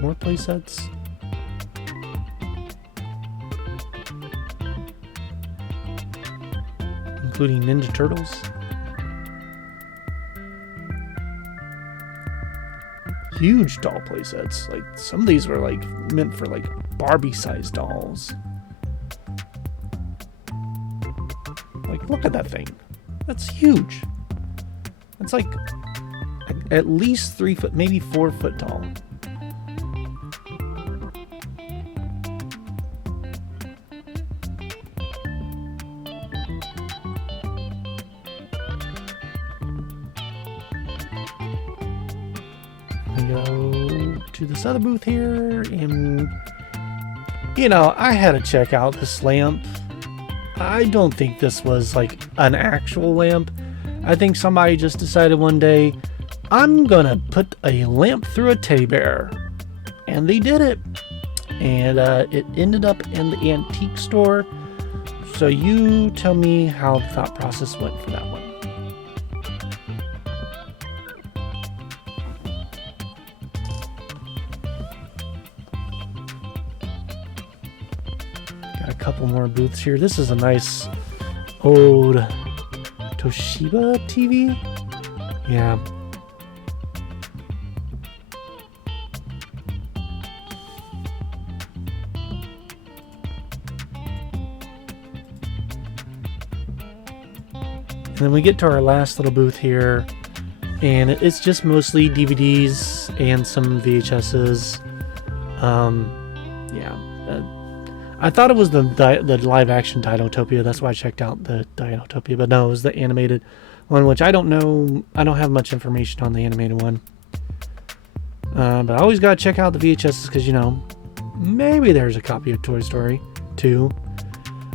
More play sets. Including Ninja Turtles. Huge doll playsets. Like some of these were like meant for like Barbie-sized dolls. Like look at that thing. That's huge. It's like at least 3 foot, maybe 4 foot tall. Go to this other booth here, and you know, I had to check out this lamp. I don't think this was like an actual lamp. I think somebody just decided one day, I'm gonna put a lamp through a teddy bear, and they did it, and it ended up in the antique store. So you tell me how the thought process went for that one. Got a couple more booths here. This is a nice old Toshiba TV. Yeah. And then we get to our last little booth here, and it's just mostly DVDs and some VHSs. Yeah. I thought it was the live action Dinotopia. That's why I checked out the Dinotopia. But no, it was the animated one, which I don't know. I don't have much information on the animated one. But I always got to check out the VHSs because, you know, maybe there's a copy of Toy Story 2.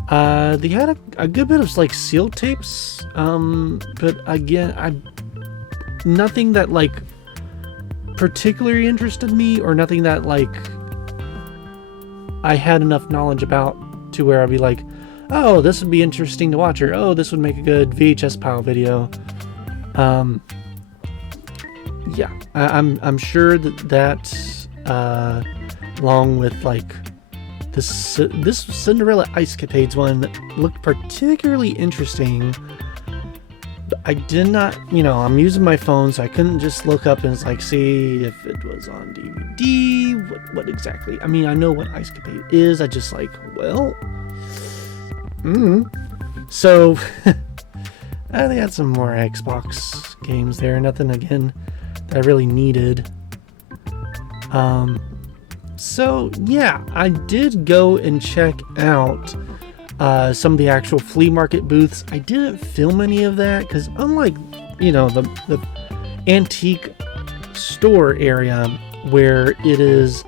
They had a good bit of like seal tapes. But again, nothing that like particularly interested me, or nothing that like I had enough knowledge about to where I'd be like, oh, this would be interesting to watch, or oh, this would make a good VHS pile video. Yeah, I'm sure that along with like this Cinderella Ice Capades one looked particularly interesting. I did not, you know, I'm using my phone, so I couldn't just look up and like see if it was on DVD, what exactly. I mean, I know what Ice Capade is. I just like, well, So they had some more Xbox games there. Nothing again that I really needed. So yeah, I did go and check out some of the actual flea market booths. I didn't film any of that because unlike, you know, the antique store area where it is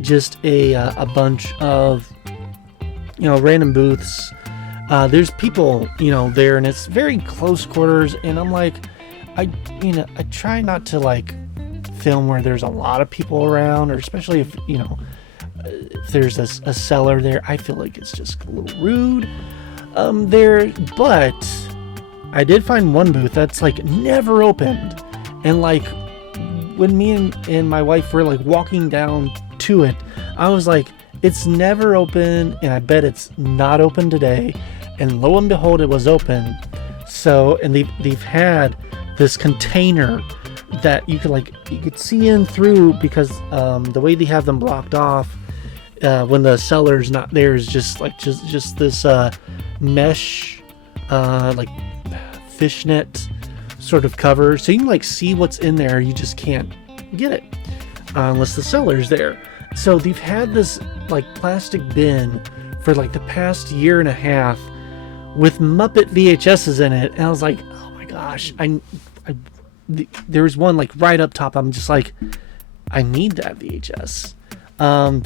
just a bunch of, you know, random booths, there's people, you know, there, and it's very close quarters, and I'm like, I try not to like film where there's a lot of people around, or especially if, you know, if there's a seller there. I feel like it's just a little rude there. But I did find one booth that's like never opened, and like when me and my wife were like walking down to it, I was like, it's never open, and I bet it's not open today. And lo and behold, it was open. So, and they've had this container that you could see in through, because the way they have them blocked off when the seller's not there is just this mesh like fishnet sort of cover, so you can like see what's in there. You just can't get it unless the seller's there. So they've had this like plastic bin for like the past year and a half with Muppet VHSs in it, and I was like, oh my gosh, there was one like right up top. I'm just like, I need that VHS.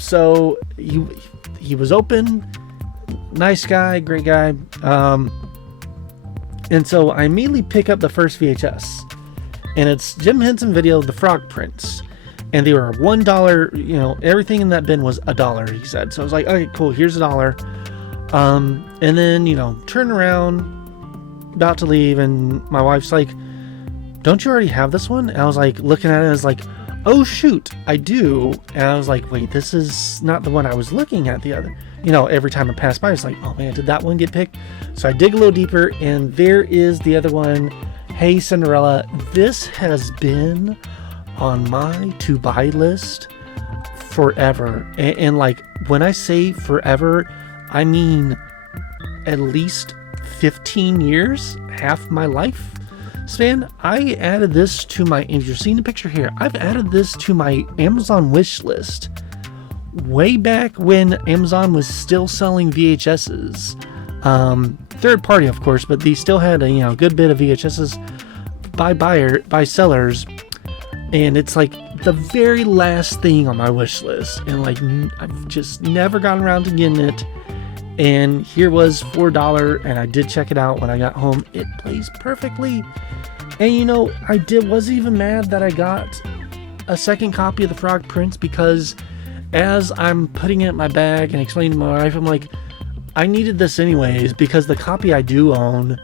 So he was open, nice guy, great guy. And so I immediately pick up the first VHS, and it's Jim Henson Video, The Frog Prince, and they were $1. You know, everything in that bin was $1. He said. So I was like, okay, cool. Here's $1. And then, you know, turn around, about to leave, and my wife's like, don't you already have this one? And I was like, looking at it, and I was like, oh shoot, I do. And I was like, wait, this is not the one I was looking at. The other, you know, every time I passed by, I was like, oh man, did that one get picked? So I dig a little deeper, and there is the other one. Hey Cinderella. This has been on my to buy list forever. And like, when I say forever, I mean at least 15 years, half my life span. I added this to my, and you're seeing the picture here, I've added this to my Amazon wish list way back when Amazon was still selling VHSs, third party of course, but they still had a, you know, good bit of VHSs by sellers, and it's like the very last thing on my wish list, and like I've just never gotten around to getting it. And here was $4, and I did check it out when I got home. It plays perfectly. And you know, was even mad that I got a second copy of The Frog Prince, because as I'm putting it in my bag and explaining to my wife, I'm like, I needed this anyways, because the copy I do own,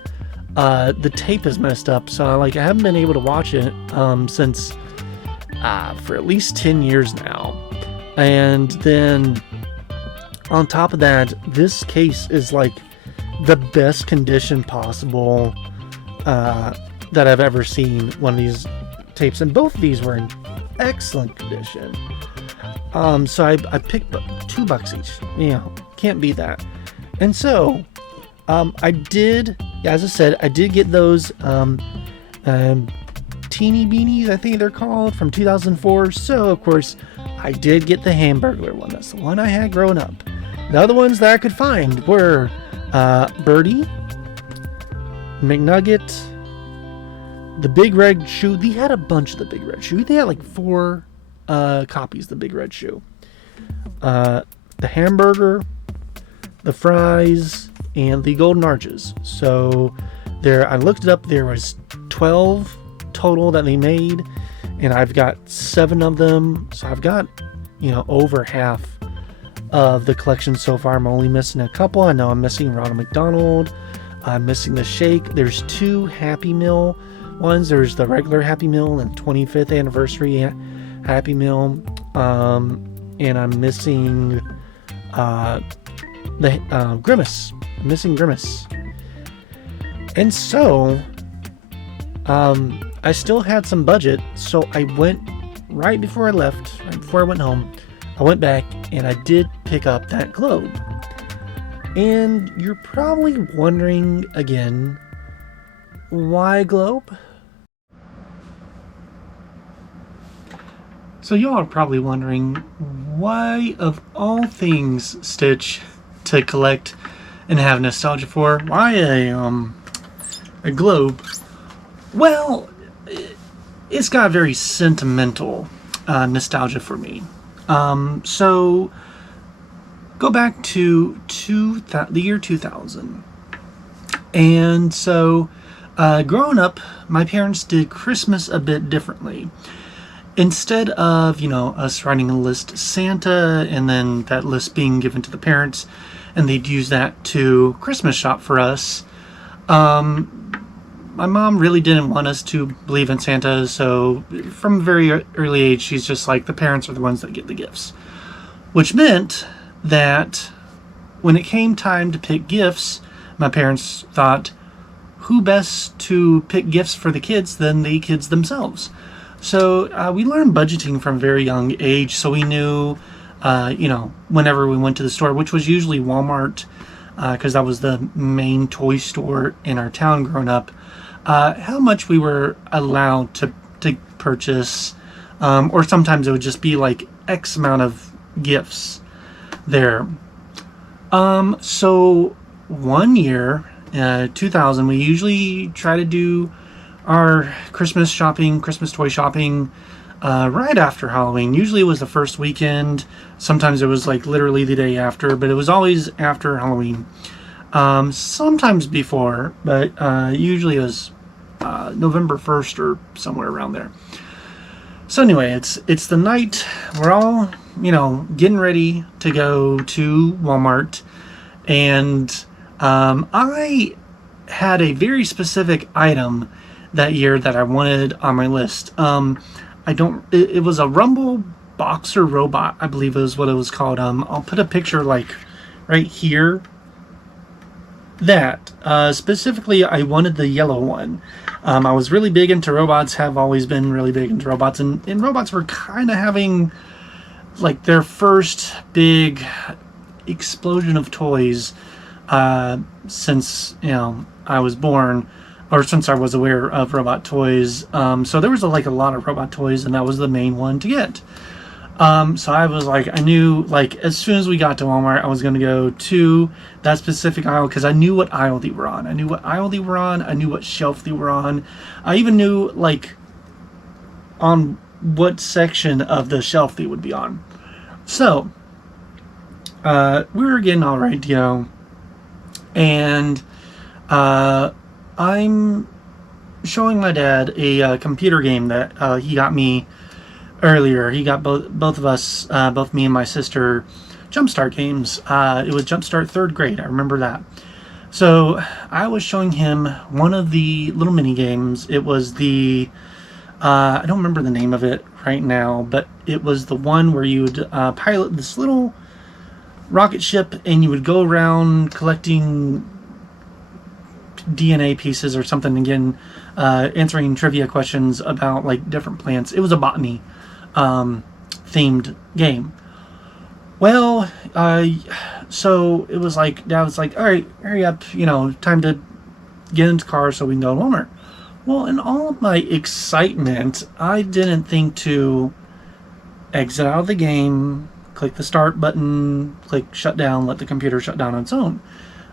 the tape is messed up. So I haven't been able to watch it since for at least 10 years now. And then on top of that, this case is like the best condition possible that I've ever seen one of these tapes, and both of these were in excellent condition. So I picked $2 each. You know, can't beat that. And so I did, as I said, I did get those teeny beanies, I think they're called, from 2004. So of course I did get the Hamburglar one. That's the one I had growing up. The other ones that I could find were Birdie, McNugget, the Big Red Shoe. They had a bunch of the Big Red Shoe. They had like 4 copies of the Big Red Shoe. The Hamburger, the Fries, and the Golden Arches. So there, I looked it up. There was 12 total that they made, and I've got 7 of them. So I've got, you know, over half of the collection so far. I'm only missing a couple. I know I'm missing Ronald McDonald. I'm missing the Shake. There's 2 Happy Meal ones. There's the regular Happy Meal and 25th anniversary Happy Meal. And I'm missing the Grimace. I'm missing Grimace. And so I still had some budget, so I went right before I left, right before I went home, I went back and I did pick up that globe. And you're probably wondering again, why globe? So y'all are probably wondering, why of all things, Stitch, to collect and have nostalgia for, why a globe? Well, it's got very sentimental nostalgia for me. So go back to the year 2000. And so growing up, my parents did Christmas a bit differently. Instead of, you know, us writing a list to Santa and then that list being given to the parents and they'd use that to Christmas shop for us, my mom really didn't want us to believe in Santa, so from a very early age, she's just like, the parents are the ones that get the gifts. Which meant that when it came time to pick gifts, my parents thought, who best to pick gifts for the kids than the kids themselves? So we learned budgeting from a very young age, so we knew, you know, whenever we went to the store, which was usually Walmart, because that was the main toy store in our town growing up, how much we were allowed to purchase, or sometimes it would just be like X amount of gifts there. So one year, 2000, we usually try to do our Christmas toy shopping, right after Halloween. Usually it was the first weekend. Sometimes it was like literally the day after, but it was always after Halloween. Sometimes before, but usually it was November 1st or somewhere around there. So anyway, it's the night. We're all, you know, getting ready to go to Walmart, and I had a very specific item that year that I wanted on my list. It was a Rumble Boxer Robot, I believe is what it was called. I'll put a picture like right here. That specifically, I wanted the yellow one. I was really big into robots, have always been really big into robots, and robots were kind of having like their first big explosion of toys since, you know, I was born, or since I was aware of robot toys. So there was like a lot of robot toys, and that was the main one to get. So I was like, I knew, like, as soon as we got to Walmart, I was going to go to that specific aisle because I knew what aisle they were on. I knew what aisle they were on. I knew what shelf they were on. I even knew, like, on what section of the shelf they would be on. So we were getting all ready to go, and I'm showing my dad a computer game that he got me earlier. He got both of us, both me and my sister, Jumpstart games. It was Jumpstart 3rd grade. I remember that. So I was showing him one of the little mini games. It was the I don't remember the name of it right now, but it was the one where you would pilot this little rocket ship, and you would go around collecting DNA pieces or something, again, answering trivia questions about like different plants. It was a botany themed game. Well, so it was like, Dad was like, all right, hurry up, time to get into the car so we can go to Walmart. Well, in all of my excitement, I didn't think to exit out of the game, click the start button, click shut down, let the computer shut down on its own.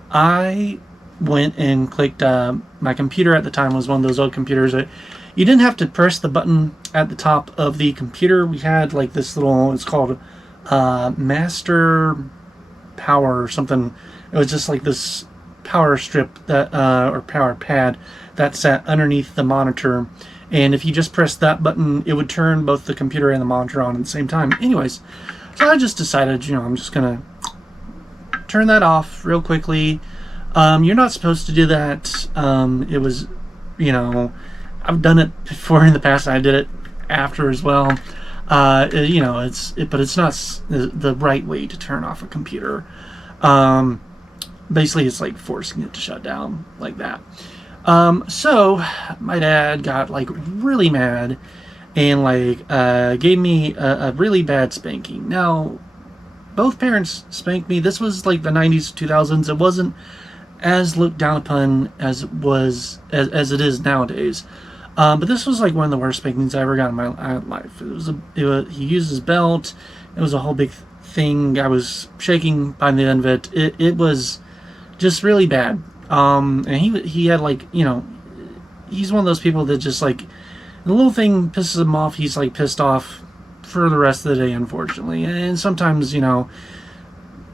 I went and clicked, my computer at the time was one of those old computers that you didn't have to press the button at the top of the computer. We had like this little, it's called Master Power or something. It was just like this power strip that, or power pad that sat underneath the monitor. And if you just pressed that button, it would turn both the computer and the monitor on at the same time. Anyways, so I just decided, I'm just going to turn that off real quickly. You're not supposed to do that. It was, I've done it before in the past, and I did it after as well. But it's not the right way to turn off a computer. Basically, it's like forcing it to shut down like that. So my dad got like really mad and like gave me a really bad spanking. Now, both parents spanked me. This was like the 90s, 2000s. It wasn't as looked down upon as it is nowadays. But this was like one of the worst spankings I ever got in my life. He used his belt. It was a whole big thing. I was shaking by the end of it. It was just really bad. And he had like, he's one of those people that just like, the little thing pisses him off. He's like pissed off for the rest of the day, unfortunately. And sometimes,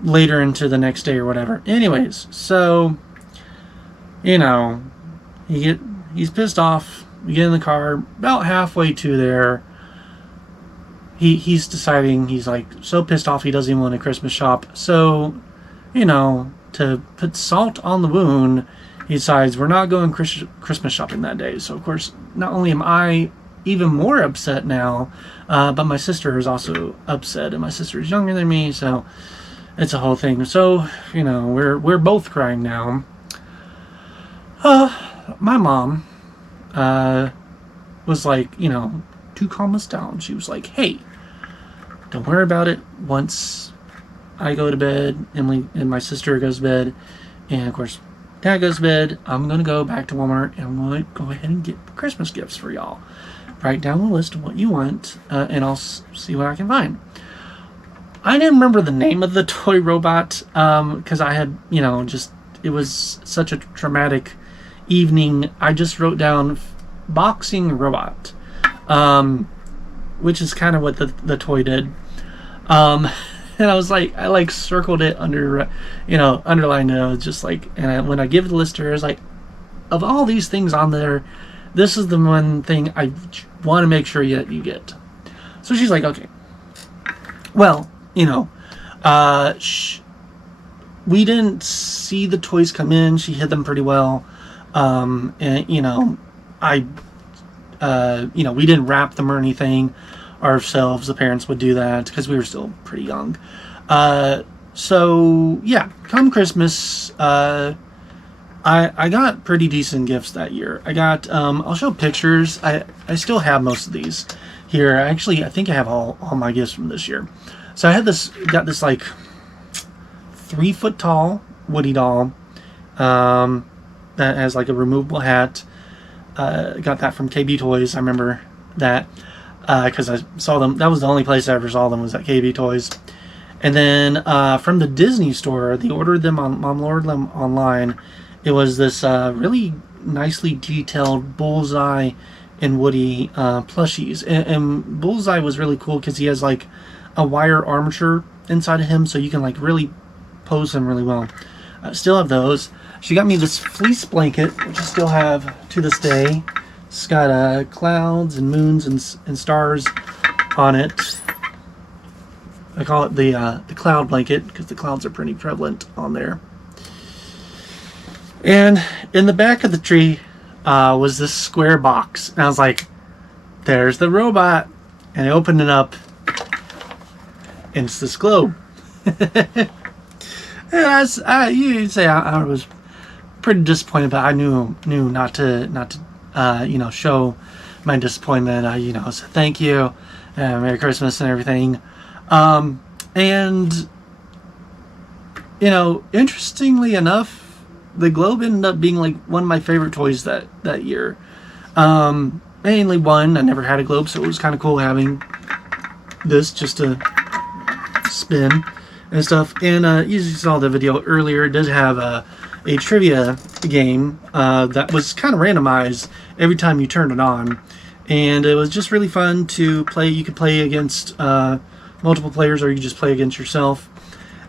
later into the next day or whatever. Anyways, so, he's pissed off. We get in the car, about halfway to there, he's deciding, he's like so pissed off he doesn't even want to Christmas shop. So, to put salt on the wound, he decides we're not going Christmas shopping that day. So, of course, not only am I even more upset now, but my sister is also upset, and my sister is younger than me, so it's a whole thing. So, we're both crying now. My mom was like, to calm us down. She was like, hey, don't worry about it. Once I go to bed, Emily and my sister goes to bed, and of course Dad goes to bed, I'm going to go back to Walmart and I'm going to go ahead and get Christmas gifts for y'all. Write down the list of what you want, and I'll see what I can find. I didn't remember the name of the toy robot, because I had, it was such a traumatic evening. I just wrote down boxing robot, which is kind of what the toy did. And I was like, I circled it under, underlined it. I was just like, and when I give the list to her, I was like, of all these things on there, this is the one thing I want to make sure you get. So she's like, okay. Well, we didn't see the toys come in. She hid them pretty well. And, we didn't wrap them or anything ourselves. The parents would do that because we were still pretty young. So yeah, come Christmas, I got pretty decent gifts that year. I got, I'll show pictures. I still have most of these here. I think I have all my gifts from this year. So I got this like 3 foot tall Woody doll, that has like a removable hat. Got that from KB Toys. I remember that, because I saw them. That was the only place I ever saw them, was at KB Toys. And then from the Disney store, they ordered them online. It was this really nicely detailed Bullseye and Woody plushies. And Bullseye was really cool because he has like a wire armature inside of him, so you can like really pose him really well. Still have those. She got me this fleece blanket, which I still have to this day. It's got clouds and moons and stars on it. I call it the cloud blanket because the clouds are pretty prevalent on there. And in the back of the tree was this square box. And I was like, there's the robot. And I opened it up, and it's this globe. Yeah, you'd say I was pretty disappointed, but I knew not to show my disappointment. I said thank you, Merry Christmas and everything. And interestingly enough, the globe ended up being like one of my favorite toys that year. Mainly one, I never had a globe, so it was kind of cool having this just to spin and stuff. And you saw the video earlier. It did have a trivia game that was kind of randomized every time you turned it on, and it was just really fun to play. You could play against multiple players, or you could just play against yourself.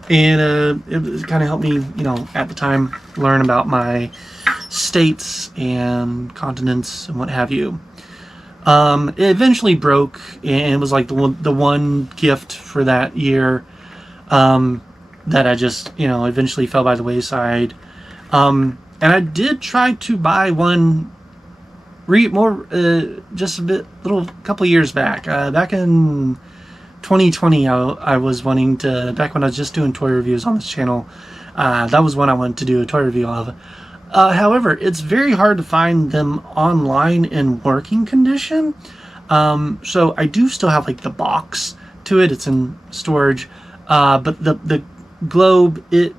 And it kind of helped me, at the time, learn about my states and continents and what have you. It eventually broke, and it was like the one gift for that year that I just, eventually fell by the wayside. And I did try to buy one just a couple years back. Back in 2020, I was wanting to, back when I was just doing toy reviews on this channel, that was one I wanted to do a toy review of. However, it's very hard to find them online in working condition. So I do still have like the box to it. It's in storage. But the globe, it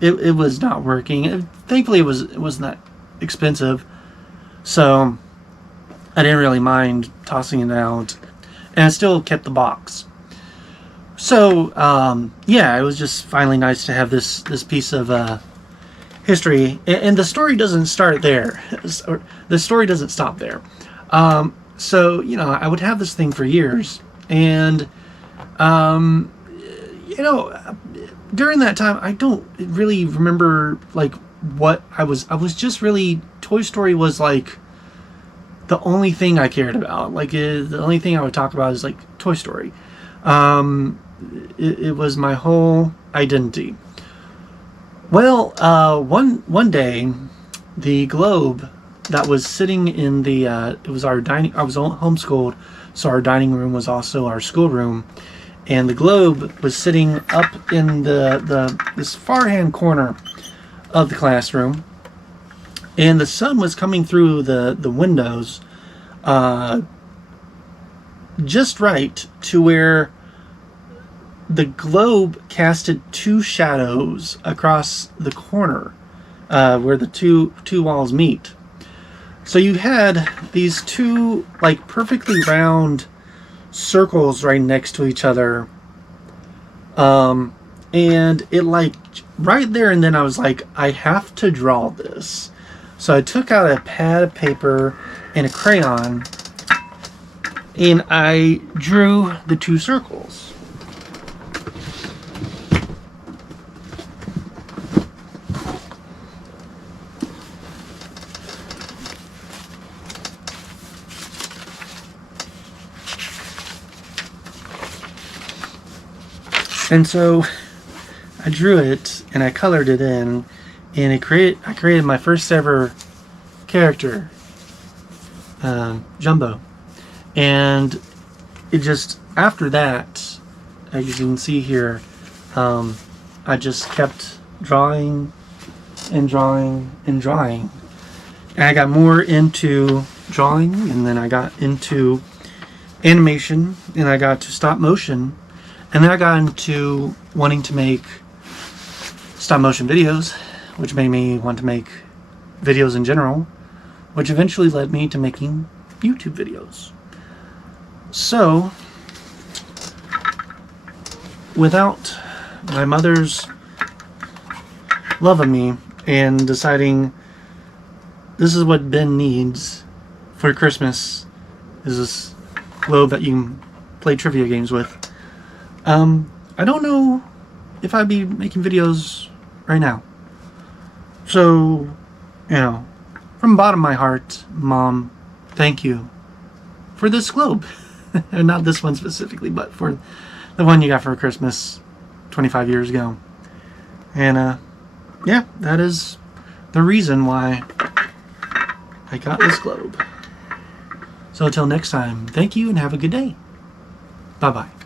was not working. Thankfully, it wasn't that expensive, so I didn't really mind tossing it out, and I still kept the box. So yeah, it was just finally nice to have this piece of history, and the story doesn't start there. The story doesn't stop there. So I would have this thing for years, and during that time, I don't really remember like what I was just really, Toy Story was like the only thing I cared about. Like the only thing I would talk about is like Toy Story. It was my whole identity. Well, one day, the globe that was sitting in the it was our dining. I was homeschooled, so our dining room was also our schoolroom. And the globe was sitting up in this far hand corner of the classroom, and the sun was coming through the windows, just right to where the globe casted two shadows across the corner, where the two walls meet. So you had these two like perfectly round circles right next to each other, and it like right there and then I was like, I have to draw this. So I took out a pad of paper and a crayon, and I drew the two circles. And so I drew it and I colored it in, and I created my first ever character, Jumbo. And it just, after that, as you can see here, I just kept drawing and drawing and drawing. And I got more into drawing, and then I got into animation, and I got to stop motion. And then I got into wanting to make stop motion videos, which made me want to make videos in general, which eventually led me to making YouTube videos. So, without my mother's love of me and deciding this is what Ben needs for Christmas, is this globe that you can play trivia games with, I don't know if I'd be making videos right now. So, from the bottom of my heart, Mom, thank you for this globe. And not this one specifically, but for the one you got for Christmas 25 years ago. And, yeah, that is the reason why I got this globe. So until next time, thank you and have a good day. Bye-bye.